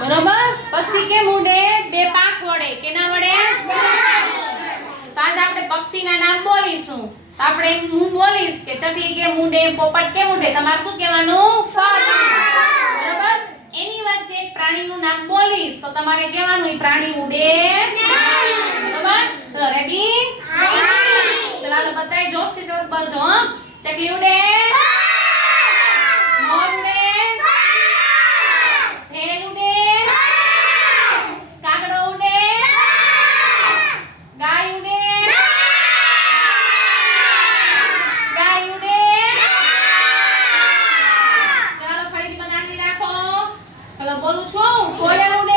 બરોબર? પક્ષી કેમ ઉડે? બે પાંખ વડે. કેના વડે? તો આજે આપણે પક્ષીના નામ બોલીશું. તો આપણે હું બોલીશ કે ચકલી કેમ ઉડે, પોપટ કેમ ઉડે, તમારે શું કહેવાનું? ફર. બરોબર? એની વચ્ચે એક પ્રાણીનું નામ બોલીશ તો તમારે કહેવાનું ઈ પ્રાણી ઉડે નહીં. બરોબર? ચલો રેડી? ચલો હાલો બધાય જોશથી સરસ બોલજો હો. ચકલી ઉડે, મોર ઉડે, ઢેલ ઉડે, કાગડો ઉડે, ગાય ઉડે, ગાય ઉડે. ચાલો ફરીથી બનાવી રાખો. ચલો બોલું છું. કોયલ ઉડે.